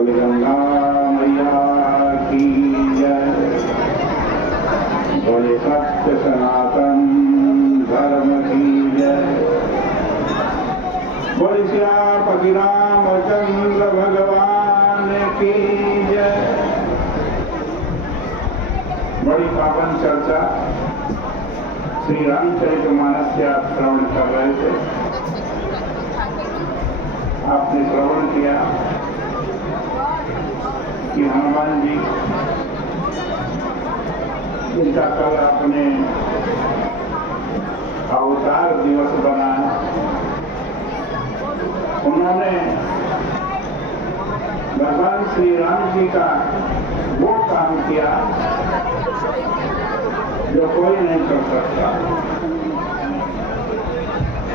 बोले गंगा मैया की जय, बोले सत्य सनातन धर्म की जय, बोले श्यापति रामचंद्र भगवान की जय। बड़ी पावन चर्चा श्री रामचरितमानस से आप श्रवण कर रहे थे। आपने श्रवण किया कि हनुमान जी, जिनका कल अपने अवतार दिवस बनाया, उन्होंने भगवान श्री राम जी का वो काम किया जो कोई नहीं कर सकता।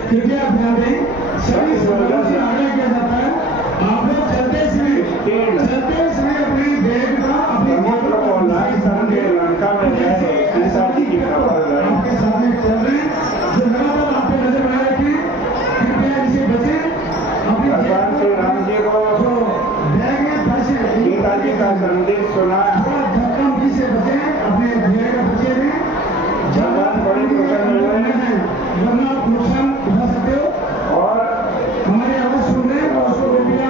कृपया ध्यान दें, सभी स्कूलों से आगे किया जाता है। आप लोग चलते समय अपनी बैग का समुद्र को लाइन करके लंका में गए, सीता जी की खबर गए, आपके सामने चल रहे जो लगातार आप पे नजर आ रहे थे, कृपया इसे बचे। भगवान श्री राम जी को बैग में फंसे सीता जी का संदेश सुनाया। धक्का से बचे, अपने बैग का बचे रहे। भगवान बड़े प्रसन्न हुए, वरना आप नुकसान उठा सकते हो। और हमारी आवाज सुन रहे हैं, उसको रुपया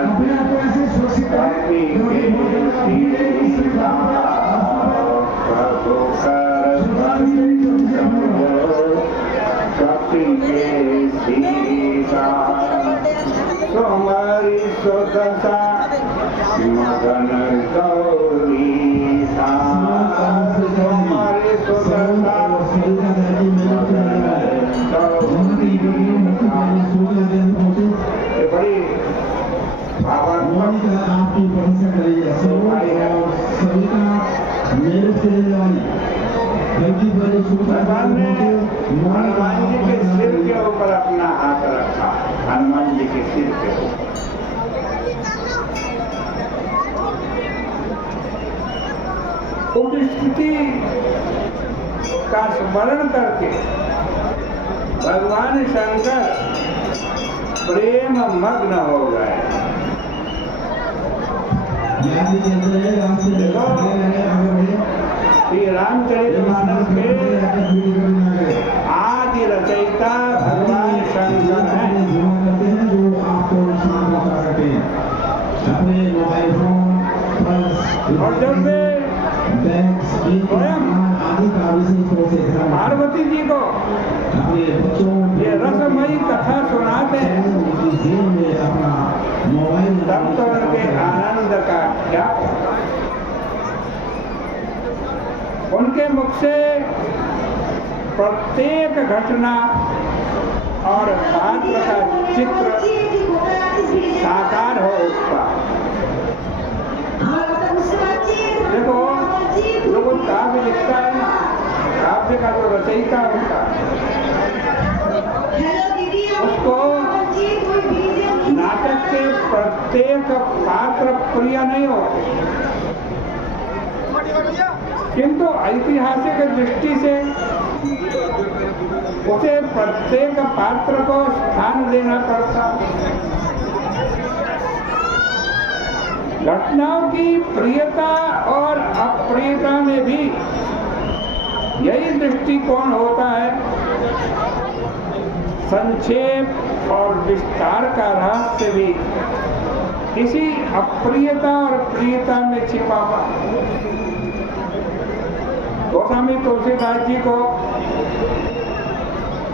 अपने आप को ऐसे सुरक्षित हमारी स्वतंत्रता मगन गौरी हमारी स्वतंत्रता बड़ी आपकी प्रशंसा करिए। सभी का मेरे से भगवान ने हनुमान जी के सिर के ऊपर अपना हाथ रखा, हनुमान जी के सिर के ऊपर। उस स्थिति का स्मरण करके भगवान शंकर प्रेम मग्न हो गए। श्री रामचरितमानस के आदि रचयिता भगवान शंकर हैं। और जब वे स्वयं पार्वती जी को ये रसमयी कथा सुनाते हैं, तब तो उनके आनंद का क्या। उनके मुख से प्रत्येक घटना और पात्र का चित्र साकार हो उठता। देखो, जो कोई काव्य लिखता है ना, काव्य का जो रचयिता होता है, उसको नाटक के प्रत्येक पात्र प्रिय नहीं होते, किंतु ऐतिहासिक दृष्टि से उसे प्रत्येक पात्र को स्थान देना पड़ता। घटनाओं की प्रियता और अप्रियता में भी यही दृष्टिकोण होता है। संक्षेप और विस्तार का रहस्य भी इसी अप्रियता और प्रियता में छिपा हुआ। गोस्वामी तुलसीदास जी को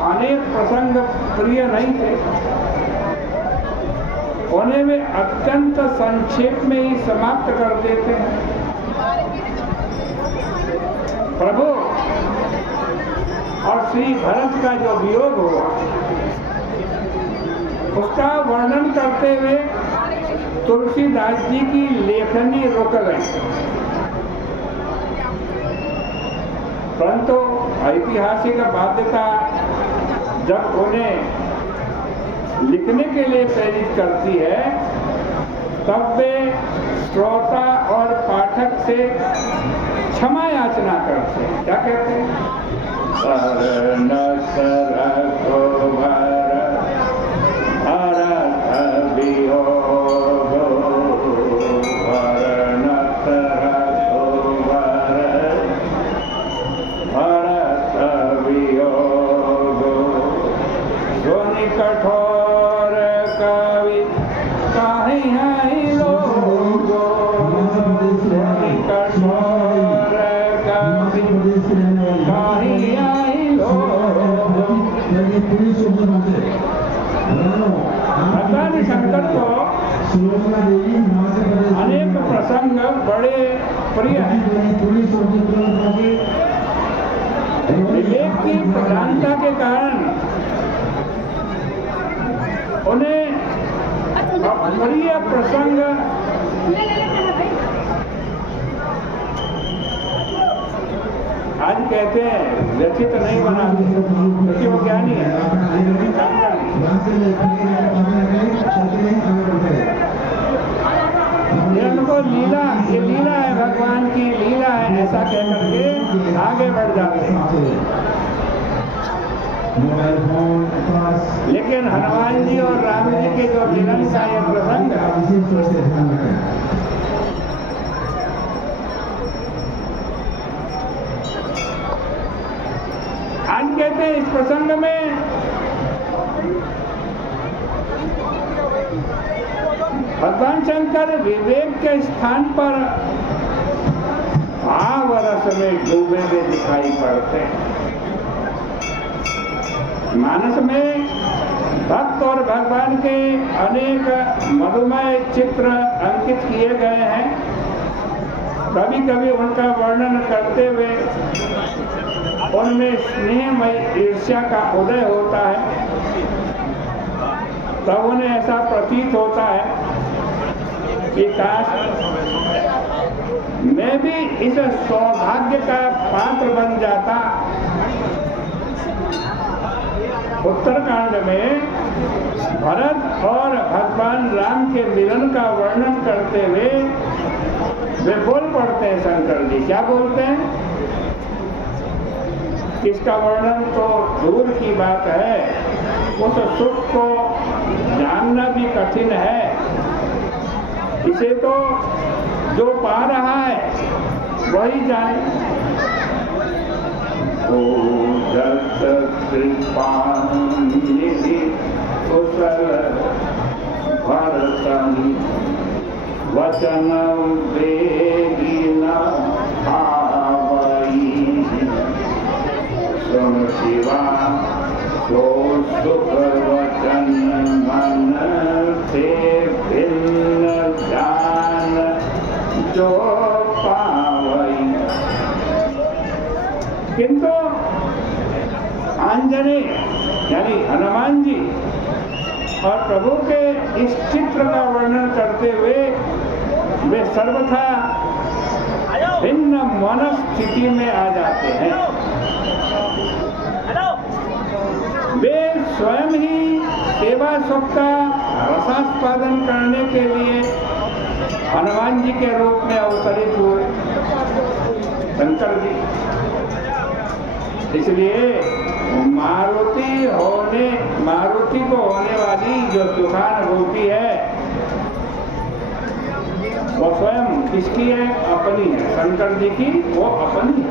अनेक प्रसंग प्रिय नहीं थे, उन्हें वे अत्यंत संक्षेप में ही समाप्त कर देते हैं। प्रभु और श्री भरत का जो वियोग हुआ, उसका वर्णन करते हुए तुलसीदास जी की लेखनी रुक गई। परंतु ऐतिहासिक बाध्यता जब उन्हें लिखने के लिए प्रेरित करती है, तब वे श्रोता और पाठक से क्षमा याचना करते हैं। क्या कहते हैं? भरत बियोग भगवान शंकर को अनेक प्रसंग बड़े प्रिय हैं। विवेक की प्रधानता के कारण उन्हें अप्रिय प्रसंग आज कहते हैं व्यथित नहीं बनाते क्योंकि वो ज्ञानी है। ये उनको लीला, ये लीला है, भगवान की लीला है, ऐसा कह करके आगे बढ़ जाते हैं। लेकिन हनुमान जी और राम जी के जो मिलन का ये प्रसंग आज कहते हैं, इस प्रसंग में भगवान शंकर विवेक के स्थान पर भाव रस में डूबे हुए दिखाई पड़ते हैं। मानस में भक्त और भगवान के अनेक मधुमय चित्र अंकित किए गए हैं। कभी कभी उनका वर्णन करते हुए उनमें स्नेहमय ईर्ष्या का उदय होता है। तब उन्हें ऐसा प्रतीत होता है कि काश मैं भी इस सौभाग्य का पात्र बन जाता। उत्तरकांड में भरत और भगवान राम के मिलन का वर्णन करते हुए वे बोल पड़ते हैं शंकर जी। क्या बोलते हैं? इसका वर्णन तो दूर की बात है, उस सुख को जानना भी कठिन है। इसे तो जो पा रहा है वही जाने। ओ दत्त कृपा निधि कुशल भरतन वचन वेगी न आवई सुन शिवा तो सुख वचन मन से भिन्न जान जो पावई। किंतु आंजनेय यानी हनुमान जी और प्रभु के इस चित्र का वर्णन करते हुए वे सर्वथा भिन्न मनस्थिति में आ जाते हैं। वे स्वयं ही सेवा सुख का रसास्वादन करने के लिए हनुमान जी के रूप में अवतरित हुए शंकर जी। इसलिए मारुति को होने वाली जो सुखानुभूति है वो स्वयं किसकी है? अपनी है। शंकर जी की वो अपनी है।